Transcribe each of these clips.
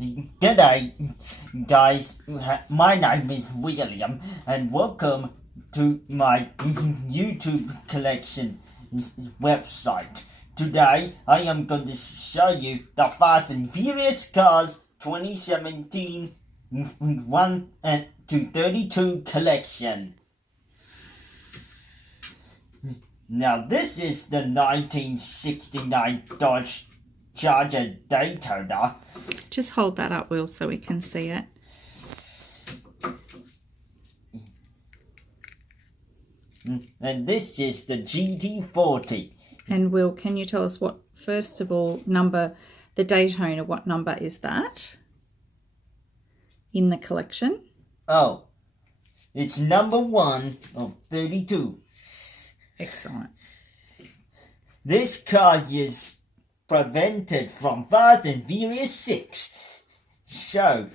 G'day, guys. My name is William, and welcome to my YouTube collection website. Today, I am going to show you the Fast and Furious Cars 2017 1 to 32 collection. Now, this is the 1969 Dodge Charger Daytona. Just hold that up, Will, so we can see it. And this is the GT40. And Will, can you tell us what, first of all, the Daytona, what number is that in the collection? Oh, it's number 1 of 32. Excellent. This car is prevented from Fast and Furious 6. So,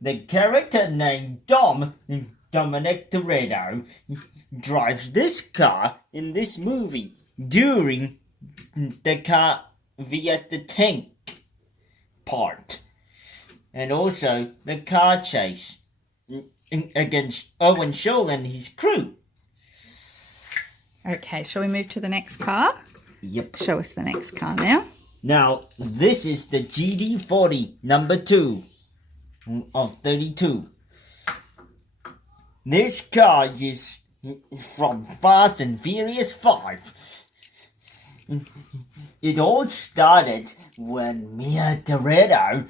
the character named Dominic Toretto drives this car in this movie during the car vs. the tank part. And also the car chase against Owen Shaw and his crew. Okay, shall we move to the next car? Yep. Show us the next car now. Now, this is the GT40 number 2 of 32. This car is from Fast and Furious 5. It all started when Mia Toretto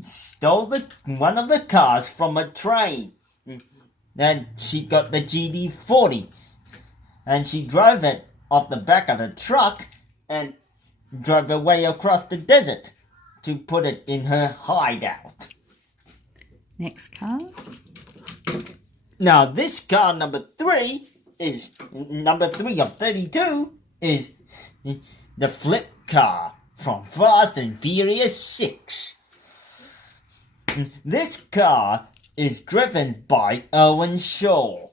stole one of the cars from a train. Then she got the GT40 and she drove it off the back of a truck and drove away across the desert to put it in her hideout. Next car. Now, this car number 3 of 32 is the flip car from Fast and Furious 6. This car is driven by Owen Shaw,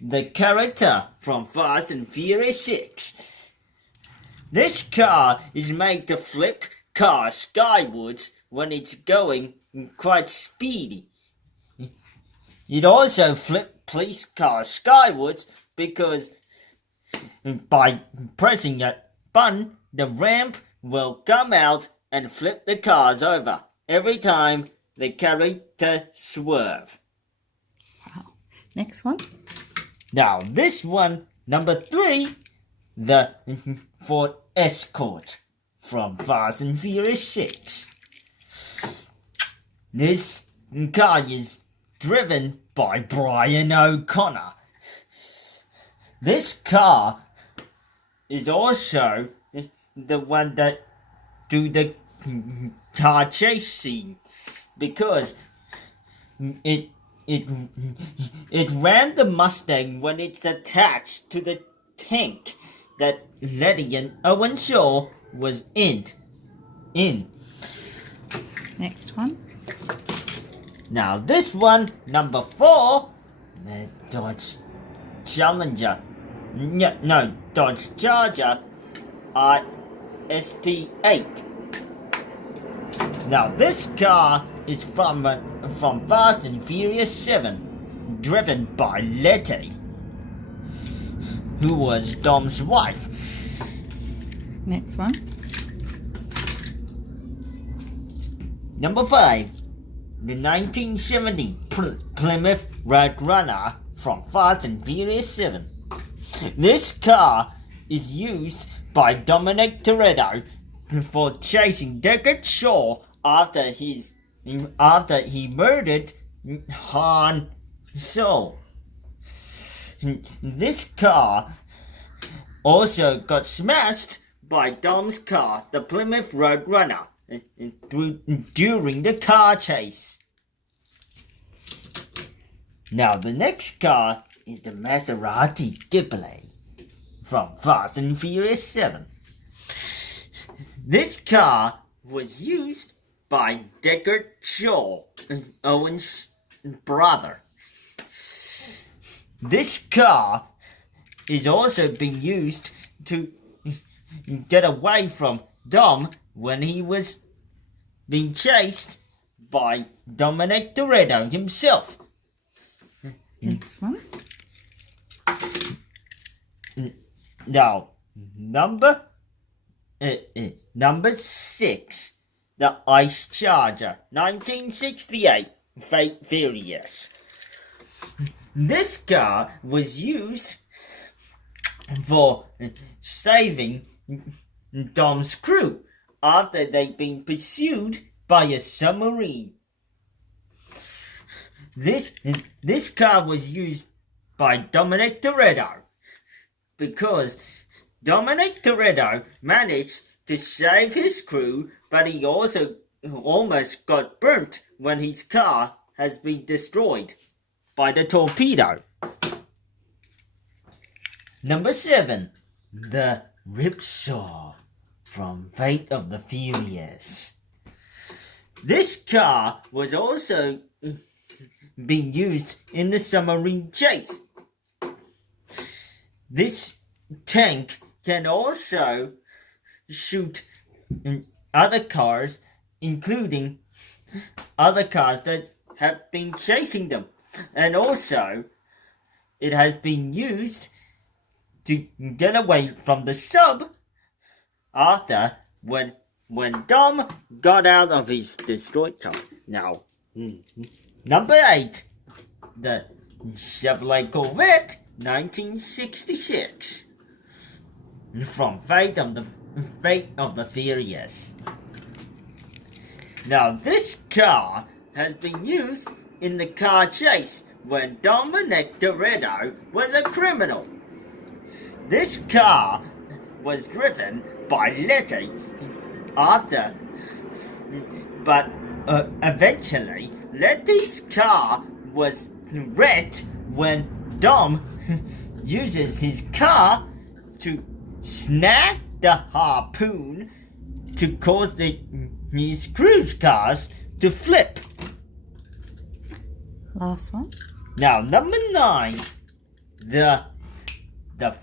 the character from Fast and Furious 6. This car is made to flip cars skywards when it's going quite speedy. It also flips police cars skywards because by pressing a button, the ramp will come out and flip the cars over every time the character swerve. Wow. Next one. Now, this one, number 3, the Ford Escort from Fast and Furious 6. This car is driven by Brian O'Connor. This car is also the one that do the car chase scene because it ran the Mustang when it's attached to the tank that Letty and Owen Shaw was in. Next one. Now this one, number 4, the Dodge Challenger. No, Dodge Charger ST8. Now this car is from Fast and Furious 7, driven by Letty, who was Dom's wife. Next one. Number 5, the 1970 Plymouth Roadrunner from Fast and Furious 7. This car is used by Dominic Toretto for chasing Deckard Shaw after he murdered Han Solo. This car also got smashed by Dom's car, the Plymouth Roadrunner, during the car chase. Now the next car is the Maserati Ghibli from Fast and Furious 7. This car was used by Deckard Shaw, Owen's brother. This car is also being used to get away from Dom when he was being chased by Dominic Toretto himself. Next one. Now, number 6, the Ice Charger, 1968, Furious. This car was used for saving Dom's crew after they'd been pursued by a submarine. This car was used by Dominic Toretto because Dominic Toretto managed to save his crew, but he also almost got burnt when his car has been destroyed by the torpedo. Number 7, the Ripsaw from Fate of the Furious. This car was also being used in the submarine chase. This tank can also shoot other cars, including other cars that have been chasing them. And also, it has been used to get away from the sub after when Dom got out of his destroyed car. Now, number 8, the Chevrolet Corvette, 1966, from Fate of the Furious. Now, this car has been used in the car chase when Dominic Toretto was a criminal. This car was driven by Letty but eventually Letty's car was wrecked when Dom uses his car to snag the harpoon to cause his cruise cars to flip. Last one. Now, number 9, the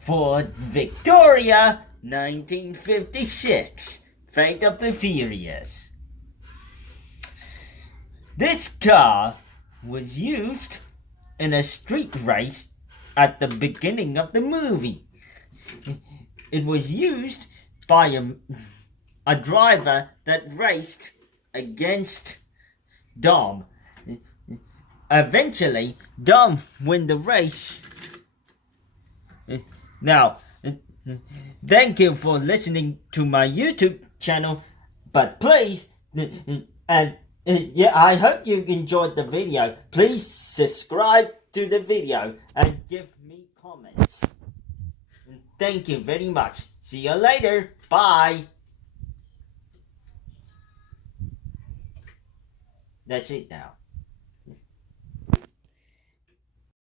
Ford Victoria, 1956, Fate of the Furious. This car was used in a street race at the beginning of the movie. It was used by a driver that raced against Dom. Eventually, Dom won the race. Now, thank you for listening to my YouTube channel, but please, I hope you enjoyed the video. Please subscribe to the video and give me comments. Thank you very much. See you later. Bye. That's it now.